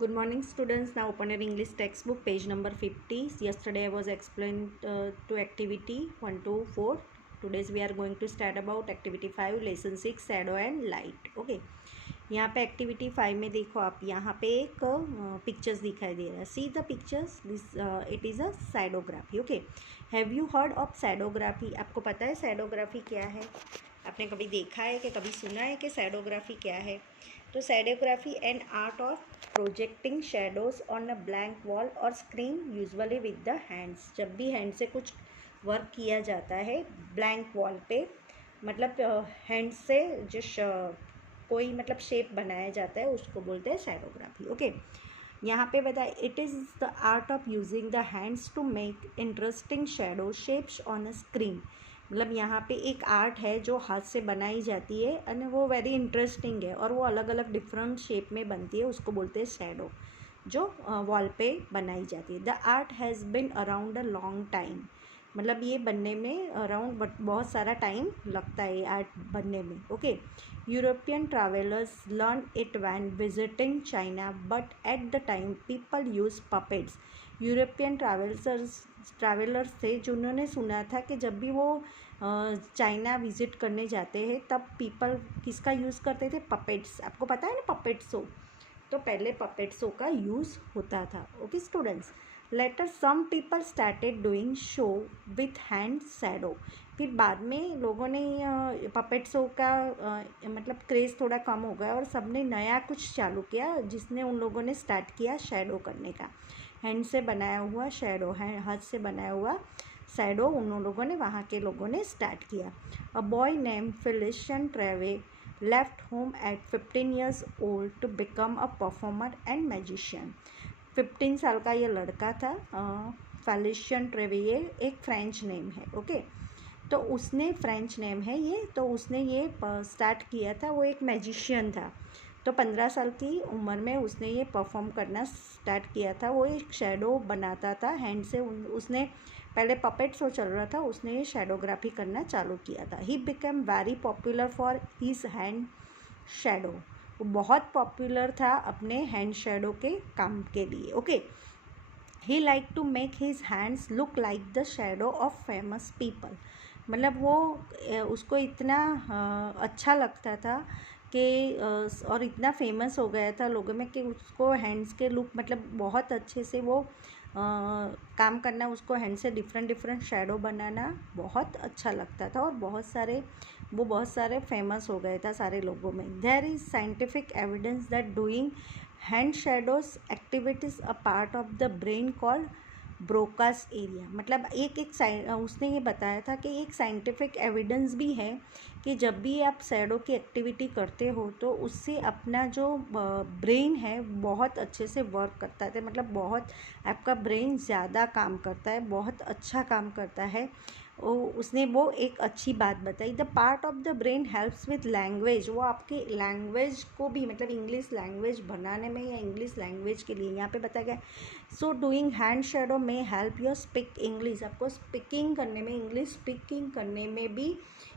Good morning, students. Now open your English textbook, page number 50. Yesterday I was explained to activity 1 to 4. Today we are going to start about activity 5, lesson 6, shadow and light. Okay. यहाँ पे activity 5 में देखो आप, यहाँ पे एक pictures दिखाई दे रहा है. See the pictures, this it is a shadowgraphy. Okay, have you heard of shadowgraphy? आपको पता है शैडोग्राफी क्या है? आपने कभी देखा है कि कभी सुना है कि शैडोग्राफी क्या है? तो shadowgraphy an art of projecting shadows on a blank wall और screen, usually with the hands. जब भी हैंड से कुछ वर्क किया जाता है ब्लैंक वॉल पे, मतलब हैंड से जो कोई मतलब शेप बनाया जाता है उसको बोलते हैं शैडोग्राफी. ओके, यहाँ पे बताए it is the art of using the hands to make interesting shadow shapes on a screen. मतलब यहाँ पे एक आर्ट है जो हाथ से बनाई जाती है और वो वेरी इंटरेस्टिंग है और वो अलग अलग डिफरेंट शेप में बनती है, उसको बोलते हैं शैडो, जो वॉल पे बनाई जाती है. The art has been around a long time. मतलब ये बनने में अराउंड बहुत सारा टाइम लगता है आर्ट बनने में. Okay, European travellers learn it when visiting China, but at the time people use puppets. European travellers थे जिन्होंने सुना था कि जब भी वो चाइना विज़िट करने जाते हैं तब पीपल किसका यूज़ करते थे? पपेट्स. आपको पता है ना पपेट शो? तो पहले पपेट शो का यूज़ होता था. Okay students, later some people started doing show with hand shadow. फिर बाद में लोगों ने पपेट शो का मतलब क्रेज़ थोड़ा कम हो गया और सबने नया कुछ चालू किया जिसने उन लोगों ने स्टार्ट किया शैडो करने का. हैंड से बनाया हुआ शैडो, हाथ से बनाया हुआ शैडो उन लोगों ने, वहाँ के लोगों ने स्टार्ट किया. A boy name Felicien Trewey left home at 15 years old to become a performer and magician. 15 साल का ये लड़का था. फेलिशियन ट्रेवे, ये एक फ्रेंच नेम है. ओके, तो उसने फ्रेंच नेम है ये, तो उसने ये स्टार्ट किया था. वो एक मैजिशियन था. तो 15 साल की उम्र में उसने ये परफॉर्म करना स्टार्ट किया था. वो एक शैडो बनाता था हैंड से. उसने पहले पपेट शो चल रहा था, उसने ये शैडोग्राफी करना चालू किया था. He become very popular for his hand shadow. वो बहुत पॉपुलर था अपने हैंड शैडो के काम के लिए. Okay, he like to make his hands look like the shadow of famous people. मतलब वो उसको इतना अच्छा लगता था कि और इतना फेमस हो गया था लोगों में कि उसको हैंड्स के लुक मतलब बहुत अच्छे से वो काम करना, उसको हैंड से डिफरेंट डिफरेंट शैडो बनाना बहुत अच्छा लगता था और बहुत सारे फेमस हो गया था सारे लोगों में. There is scientific evidence that doing hand shadows activities a part of the brain called Broca's area. मतलब उसने ये बताया था कि एक साइंटिफिक एविडेंस भी है कि जब भी आप शैडो की एक्टिविटी करते हो तो उससे अपना जो ब्रेन है बहुत अच्छे से वर्क करता है. मतलब बहुत आपका ब्रेन ज़्यादा काम करता है, बहुत अच्छा काम करता है. उसने वो एक अच्छी बात बताई. The part of the brain helps with language. वो आपके लैंग्वेज को भी, मतलब इंग्लिश लैंग्वेज बनाने में या इंग्लिश लैंग्वेज के लिए यहाँ पे बताया गया. सो डूइंग हैंड शेडो में हेल्प योर स्पीक इंग्लिश. आपको स्पीकिंग करने में, इंग्लिश स्पीकिंग करने में भी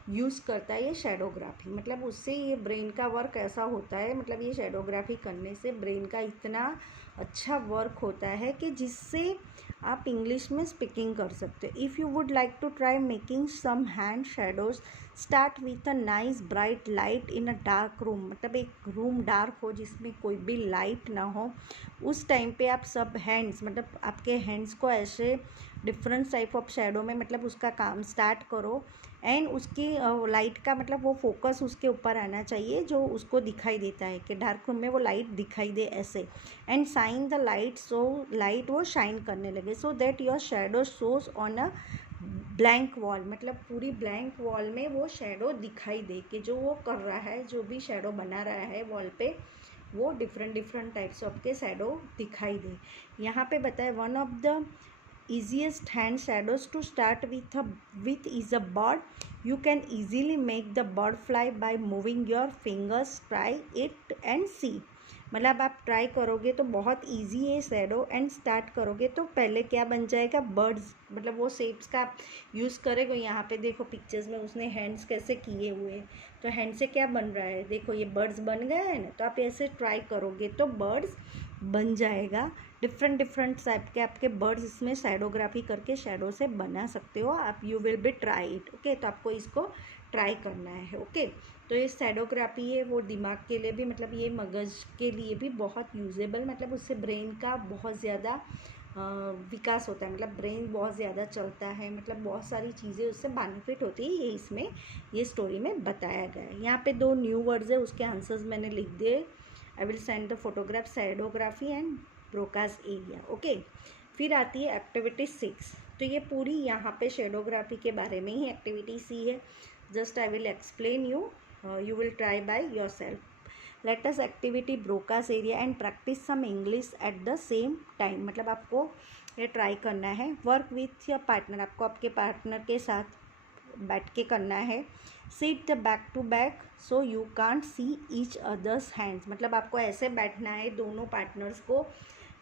यूज़ करता है ये शैडोग्राफी. मतलब उससे ये ब्रेन का वर्क ऐसा होता है, मतलब ये शैडोग्राफी करने से ब्रेन का इतना अच्छा वर्क होता है कि जिससे आप इंग्लिश में स्पीकिंग कर सकते हो. If you would like to try making some hand shadows, start with a nice bright light in a dark room. मतलब एक रूम डार्क हो जिसमें कोई भी लाइट ना हो. उस टाइम पे आप सब हैंड्स, मतलब आपके हैंड्स को ऐसे डिफरेंट टाइप ऑफ शेडो में मतलब उसका काम स्टार्ट करो. एंड उसकी लाइट का मतलब वो फोकस उसके ऊपर आना चाहिए जो उसको दिखाई देता है कि डार्क रूम में वो लाइट दिखाई दे ऐसे. And shine the light, so light वो शाइन करने लगे. So that your shadow shows on a blank wall. मतलब पूरी ब्लैंक वॉल में वो शेडो दिखाई दे कि जो वो कर रहा है, जो भी शेडो बना रहा है वॉल पे, वो डिफरेंट टाइप्स ऑफ के शेडो दिखाई दे. यहाँ पे बताए one of the easiest hand shadows to start with is a bird. You can easily make the bird fly by moving your fingers. Try it and see. मतलब आप try करोगे तो बहुत इजी है शैडो. एंड स्टार्ट करोगे तो पहले क्या बन जाएगा? बर्ड्स. मतलब वो शेप्स का यूज़ करेगा. यहाँ पे देखो पिक्चर्स में उसने हैंड्स कैसे किए हुए, तो हैंड से क्या बन रहा है देखो, ये बर्ड्स बन गया है ना. तो आप ऐसे ट्राई करोगे तो बर्ड्स बन जाएगा। डिफरेंट डिफरेंट टाइप के आपके बर्ड्स इसमें शैडोग्राफी करके शैडो से बना सकते हो आप। You will be try it, okay. तो आपको इसको ट्राई करना है, ओके। तो ये शैडोग्राफी है वो दिमाग के लिए भी, मतलब ये मगज के लिए भी बहुत यूजेबल, मतलब उससे ब्रेन का बहुत ज़्यादा विकास होता है, मतलब ब्रेन बहुत ज़्यादा चलता है, मतलब बहुत सारी चीज़ें उससे बेनिफिट होती है। ये इसमें ये स्टोरी में बताया गया है। यहाँ पे 2 न्यू वर्ड्स है, उसके आंसर्स मैंने लिख दिए। I will send the photograph, shadowgraphy and Broca's area, okay. फिर आती है एक्टिविटी 6। तो ये पूरी यहाँ पे शैडोग्राफी के बारे में ही एक्टिविटी सी है। Just I will explain you, you will try by your self. Let us activity Broca's area and practice some English at the same time. मतलब आपको ये ट्राई करना है। वर्क विथ योर पार्टनर, आपको आपके पार्टनर के साथ बैठ के करना है। Sit the back to back so you can't see each others hands, मतलब आपको ऐसे बैठना है दोनों पार्टनर्स को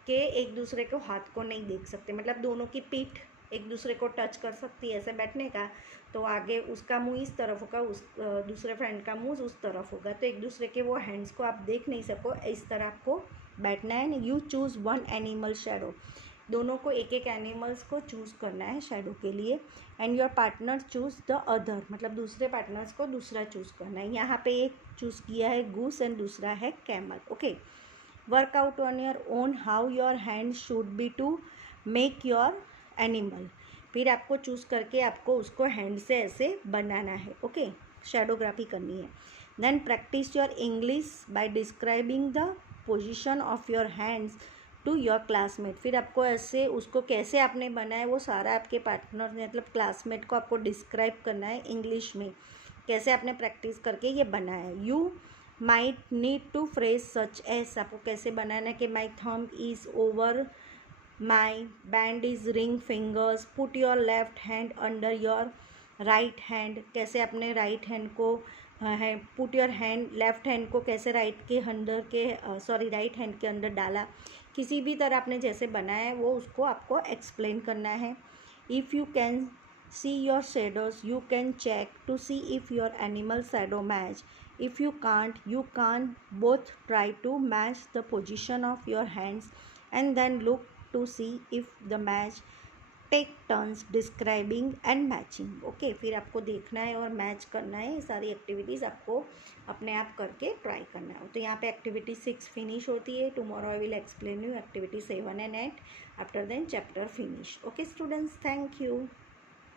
कि एक दूसरे को हाथ को नहीं देख सकते, मतलब दोनों की पीठ एक दूसरे को टच कर सकती है ऐसे बैठने का। तो आगे उसका मुंह इस तरफ होगा, उस दूसरे फ्रेंड का मुंह उस तरफ होगा, तो एक दूसरे के वो हैंड्स को आप देख नहीं सको, इस तरह आपको बैठना है। You choose one animal shadow, दोनों को एक एक एनिमल्स को चूज़ करना है शैडो के लिए। And your partner choose the other, मतलब दूसरे पार्टनर्स को दूसरा चूज़ करना है। यहाँ पे एक चूज़ किया है गूस एंड दूसरा है camel, okay. Work out on your own how your hand should be to make your animal. फिर आपको चूज़ करके आपको उसको हैंड से ऐसे बनाना है, ओके। शैडोग्राफी करनी है। Then practice your English by describing the position of your hands to your classmate. फिर आपको ऐसे उसको कैसे आपने बनाया वो सारा आपके पार्टनर मतलब क्लासमेट को आपको डिस्क्राइब करना है इंग्लिश में, कैसे आपने प्रैक्टिस करके ये बनाया। You might need to phrase such as, आपको कैसे बनाना है कि my thumb is over my band is ring fingers, put your left hand under your right hand, कैसे अपने राइट हैंड को है put your hand left hand को कैसे राइट के अंडर के राइट हैंड के अंदर डाला। किसी भी तरह आपने जैसे बनाया है वो उसको आपको एक्सप्लेन करना है। If you can see your shadows you can check to see if your animal shadow match. If you can't, you can both try to match the position of your hands and then look to see if the match. Take turns describing and matching, okay। फिर आपको देखना है और match करना है। ये सारी activities आपको अपने आप करके ट्राई करना है। तो यहाँ पे एक्टिविटी 6 फिनिश होती है। Tomorrow I will explain you activity 7 and 8 after then chapter finish, okay students, thank you.